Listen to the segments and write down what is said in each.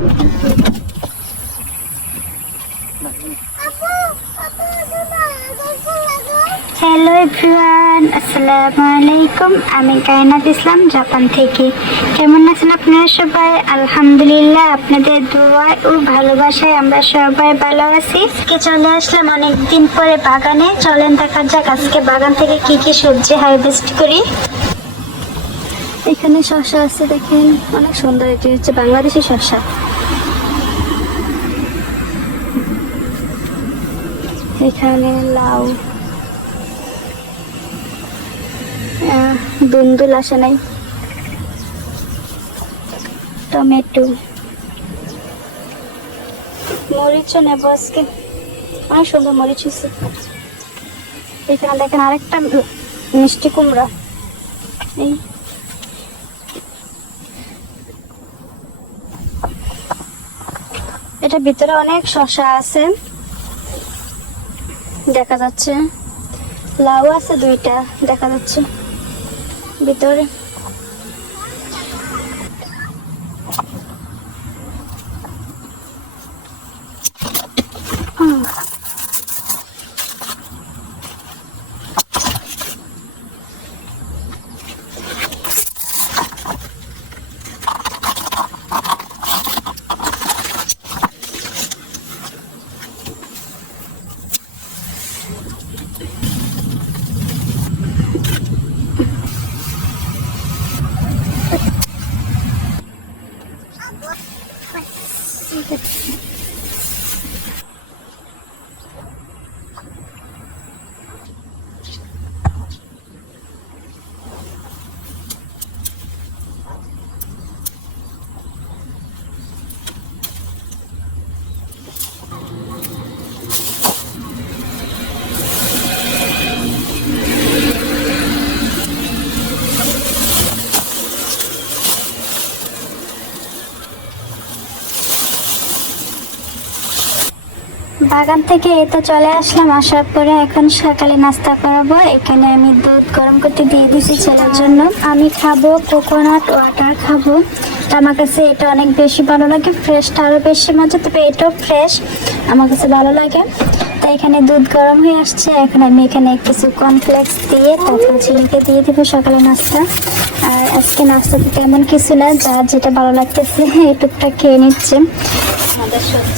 Hello everyone, আসসালামু আলাইকুম। আমি কায়নাত ইসলাম, জাপান থেকে। কেমন আছেন আপনারা সবাই? আলহামদুলিল্লাহ, আপনাদের দোয়া ও ভালোবাসায় আমরা সবাই ভালো আছি। আজকে চলে আসলাম অনেকদিন পরে বাগানে। চলেন দেখা যাক আজকে বাগান থেকে কি কি সবজি হারভেস্ট করি। এখানে শসা আছে, দেখেন অনেক সুন্দর। এটি হচ্ছে বাংলাদেশি শসা। এখানে লাউ, দুন্দুল আসে নাই, টমেটো, মরিচও নেবো আজকে, অনেক সুন্দর মরিচ হচ্ছে। এখানে দেখেন আরেকটা মিষ্টি কুমড়া। এই এটা ভিতরে অনেক শসা আছে দেখা যাচ্ছে, লাউ আছে দুইটা দেখা যাচ্ছে ভিতরে। বাগান থেকে এই তো চলে আসলাম। আসার পরে এখন সকালে নাস্তা করাবো। এখানে আমি দুধ গরম করতে দিয়ে দিয়েছি ছেলের জন্য। আমি খাবো কোকোনাট ওয়াটার খাবো। আমার কাছে এটা অনেক বেশি ভালো লাগে, ফ্রেশটা আরও বেশি মজা, তবে এটাও ফ্রেশ আমার কাছে ভালো লাগে। তো এখানে দুধ গরম হয়ে আসছে, এখন আমি এখানে কিছু কর্নফ্লেক্স দিয়ে তারপর ছেলেকে দিয়ে দেবো সকালে নাস্তা। আর আজকে নাস্তাতে তেমন কিছু না, যার যেটা ভালো লাগতেছে এটুকটা খেয়ে নিচ্ছে।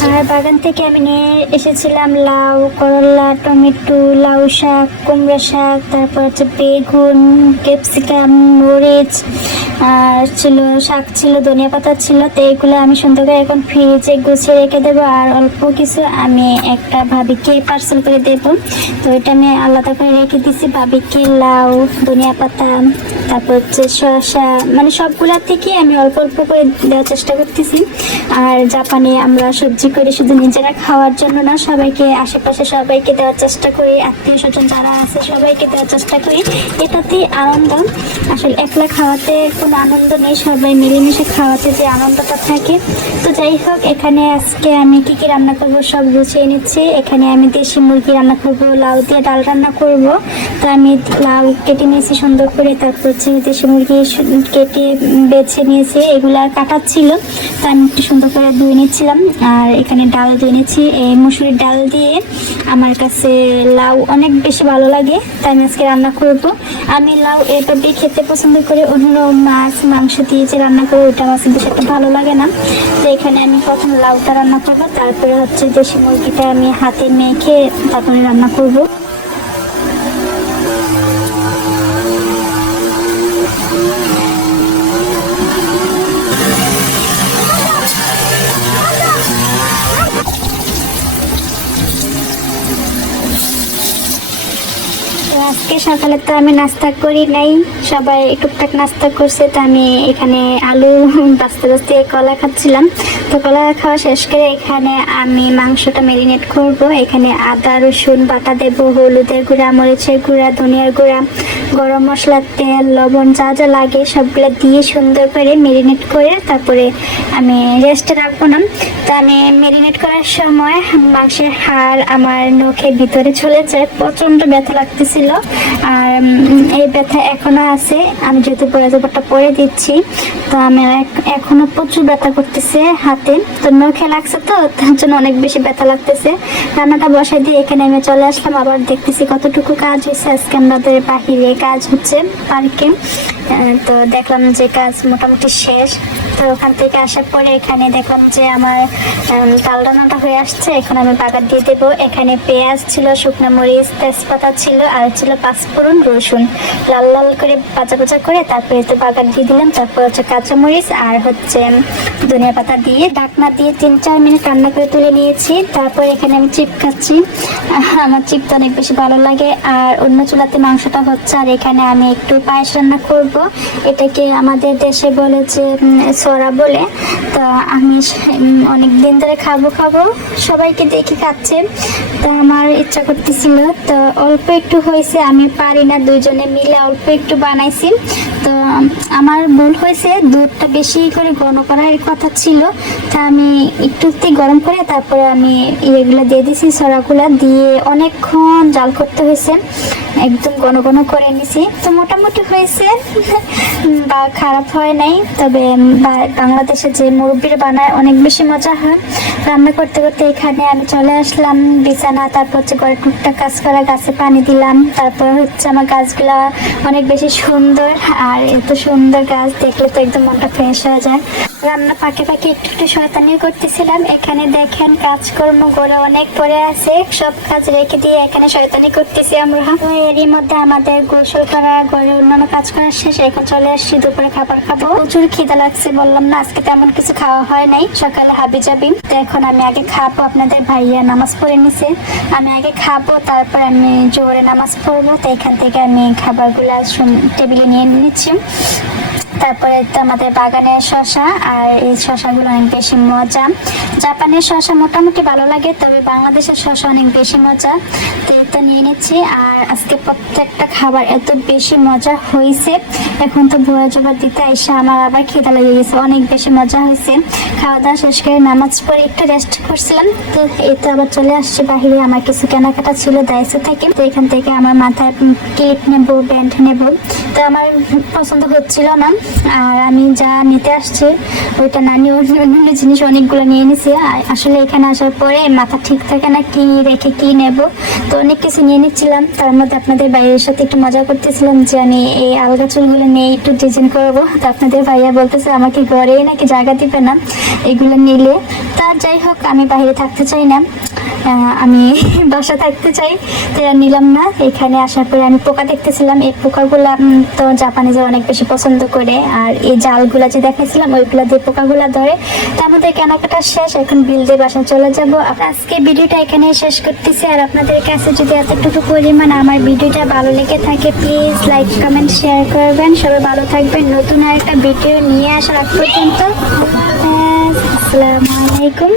আর বাগান থেকে আমি নিয়ে এসেছিলাম লাউ, করলা, টমেটো, লাউ শাক, কুমড়া শাক, তারপর হচ্ছে বেগুন, ক্যাপসিকাম, মরিচ, আর ছিল শাক, ছিল ধনিয়া পাতা ছিল। তো এইগুলো আমি সুন্দর করে এখন ফ্রিজে গুছিয়ে রেখে দেবো। আর অল্প কিছু আমি একটা ভাবিকে পার্সেল করে দেবো। তো এটা আমি আলাদা করে রেখে দিচ্ছি। ভাবিকে লাউ, ধনিয়া পাতা, তারপর হচ্ছে শসা, মানে সবগুলা থেকে আমি অল্প অল্প করে দেওয়ার চেষ্টা করতেছি। আর জাপানে আমরা সবজি করি শুধু নিজেরা খাওয়ার জন্য না, সবাইকে আশেপাশে সবাইকে দেওয়ার চেষ্টা করি, আত্মীয় স্বজন যারা আছে সবাইকে দেওয়ার চেষ্টা করি। এটাতেই আনন্দ। আসলে একলা খাওয়াতে কোনো আনন্দ নেই, সবাই মিলেমিশে খাওয়াতে যে আনন্দটা থাকে। তো যাই হোক, এখানে আজকে আমি কি কি রান্না করব সব গুছিয়ে নিচ্ছি। এখানে আমি দেশি মুরগি রান্না করব, লাউ দিয়ে ডাল রান্না করব। তো আমি লাউ কেটে নিয়েছি সুন্দর করে, তারপর হচ্ছে দেশি মুরগি কেটে বেছে নিয়েছি, এগুলা কাটার ছিল। তো আমি একটু সুন্দর করে ধুয়ে নিচ্ছিলাম। আর এখানে ডাল ধুয়ে নিচ্ছি। এই মুসুরির ডাল দিয়ে আমার কাছে লাউ অনেক বেশি ভালো লাগে, তাই আমি আজকে রান্না করব। আমি লাউ এভাবে খেতে পছন্দ করি, অন্য মাছ মাংস দিয়ে যে রান্না করি ওইটা আমার কিন্তু সেটা ভালো লাগে না। তো এখানে আমি প্রথম লাউটা রান্না করবো, তারপরে হচ্ছে দেশি মুরগিটা আমি হাতে মেখে তারপরে রান্না করব। আজকে সকালে তো আমি নাস্তা করি নাই, সবাই টুকটাক নাস্তা করছে। তো আমি এখানে আলু বাঁচতে বাঁচতে কলা খাচ্ছিলাম। তো কলা খাওয়া শেষ করে এখানে আমি মাংসটা ম্যারিনেট করব। এখানে আদা রসুন বাটা দেব, হলুদের গুঁড়া, মরিচের গুঁড়া, ধনিয়ার গুঁড়া, গরম মশলা, তেল, লবণ, যা যা লাগে সবগুলো দিয়ে সুন্দর করে ম্যারিনেট করে তারপরে আমি রেস্টে রাখবো না। তো আমি ম্যারিনেট করার সময় মাংসের হাড় আমার নখের ভিতরে চলে যায়, প্রচণ্ড ব্যথা লাগতেছিল। আর এই ব্যথা এখনো আছে। আমি যেহেতু পরাজয়টা পরে দিচ্ছি, তো আমার এখনো প্রচুর ব্যথা করতেছে হাতে। তো নখে লাগছে, তো তার জন্য অনেক বেশি ব্যথা লাগতেছে। রান্নাটা বসাই দিয়ে এখানে আমি চলে আসলাম। আবার দেখতেছি কতটুকু কাজ হয়েছে। আজকে আমাদের বাহিরে কাজ হচ্ছে পার্কে। তো দেখলাম যে কাজ মোটামুটি শেষ। তো ওখান থেকে আসার পরে এখানে দেখলাম যে আমার ডাল রান্নাটা হয়ে আসছে। এখন আমি বাগার দিয়ে দেবো। এখানে পেঁয়াজ ছিল, শুকনো মরিচ, তেজপাতা ছিল, আর ছিল পাঁচফোড়ন, রসুন লাল লাল করে ভাজা ভাজা করে তারপরে তো বাগার দিয়ে দিলাম। তারপর হচ্ছে কাঁচামরিচ আর হচ্ছে ধনিয়া পাতা দিয়ে ঢাকনা দিয়ে 3-4 মিনিট রান্না করে তুলে নিয়েছি। তারপর এখানে আমি চিপ খাচ্ছি। আমার চিপ তো অনেক বেশি ভালো লাগে। আর অন্য চুলাতে মাংসটা হচ্ছে, আর এখানে আমি একটু পায়েস রান্না করব। এটাকে আমাদের দেশে বলে যে সরা বলে। তো আমি অনেক দিন ধরে খাবো সবাইকে দেখি খাচ্ছে, তো আমার ইচ্ছা করতেছিল। তো অল্প একটু হয়েছে, আমি পারি না, দুইজনে মিলে অল্প একটু বানাইছি। তো আমার ভুল হয়েছে, দুধটা বেশি করে ঘন করার কথা ছিল। তা আমি একটুতে গরম করে তারপরে আমি এগুলো দিয়ে দিছি, সরাগুলা দিয়ে অনেকক্ষণ জাল করতে হয়েছে, একদম ঘন ঘন করে নিছি। তো মোটামুটি হয়েছে, বা খারাপ হয় নাই। তবে বাংলাদেশে যে মুরব্বিরা বানায় অনেক বেশি মজা হয়। রান্না করতে করতে এখানে আমি চলে আসলাম বিছানা, তারপর হচ্ছে ঘরে টুকটাক কাজ করা, গাছে পানি দিলাম। তারপর হচ্ছে আমার গাছগুলা অনেক বেশি সুন্দর, আর এত সুন্দর গাছ দেখলে তো একদম মনটা ফ্রেশ হয়ে যায়। রান্না ফাঁকে ফাঁকে একটু একটু শয়তানিও করতেছিলাম। এখানে দেখেন কাজকর্ম করে অনেক পরে আছে, সব কাজ রেখে দিয়ে এখানে শয়তানি করতেছি আমরা। এরই মধ্যে আমাদের গোসল করা, ঘরে অন্যান্য কাজ করা শেষ। এখন চলে আসছি দুপুরে খাবার খাবো। প্রচুর খিদা লাগছে, বললাম না আজকে তেমন কিছু খাওয়া হয় নাই, সকালে হাবি যাবি। তো এখন আমি আগে খাবো, আপনাদের ভাইয়া নামাজ পড়ে নিছে, আমি আগে খাবো, তারপর আমি জোরে নামাজ পড়বো। তো এখান থেকে আমি খাবারগুলো টেবিলে নিয়ে নিচ্ছি। তারপরে তো আমাদের বাগানের শসা, আর এই শসাগুলো অনেক বেশি মজা। জাপানের শসা মোটামুটি ভালো লাগে, তবে বাংলাদেশের শসা অনেক বেশি মজা। তো এটা নিয়ে নিচ্ছি। আর আজকে প্রত্যেকটা খাবার এত বেশি মজা হয়েছে। এখন তো ভোরা জোগাড় দিতে আইসা আমার আবার খিদা লেগে গেছে, অনেক বেশি মজা হয়েছে। খাওয়া দাওয়া শেষ করে নামাজ পড়ে একটু রেস্ট করছিলাম। তো এই তো আবার চলে আসছি বাহিরে, আমার কিছু কেনাকাটা ছিল দায়িত্ব থেকে। তো এখান থেকে আমার মাথায় ক্লিপ নেবো, ব্যান্ড নেবো। তো আমার পছন্দ হচ্ছিল না, আর আমি যা নিতে আসছি ওইটা না নিয়ে অন্য জিনিস অনেকগুলো নিয়ে নিছি। আসলে এখানে আসার পরে মাথা ঠিক থাকে না কি রেখে কি নেব, তো অনেক কিছু নিয়ে নিচ্ছিলাম। তার মধ্যে আপনাদের ভাইয়ের সাথে একটু মজা করতেছিলাম যে আমি এই আলগা চুলগুলো নিয়ে একটু ডিজাইন করবো। তো আপনাদের ভাইয়া বলতেছে আমাকে ঘরেই নাকি জায়গা দিবে না এগুলো নিলে। তার যাই হোক, আমি বাইরে থাকতে চাই না, আমি বাসা থাকতে চাই, তো নিলাম না। এখানে আসার পরে আমি পোকা দেখতেছিলাম, এই পোকাগুলা তো জাপানিজরা অনেক বেশি পছন্দ করে। আর এই জালগুলা যে দেখাইছিলাম ওইগুলা দিয়ে পোকাগুলা ধরে। তো আমাদের কেনাকাটা শেষ, এখন বিল দিয়ে বাসা চলে যাবো। আজকে ভিডিওটা এখানে শেষ করতেছি। আর আপনাদের কাছে যদি এতটুকু পরিমাণ আমার ভিডিওটা ভালো লেগে থাকে, প্লিজ লাইক কমেন্ট শেয়ার করবেন। সবাই ভালো থাকবেন। নতুন আরেকটা ভিডিও নিয়ে আসার আগ পর্যন্ত আসসালামু আলাইকুম।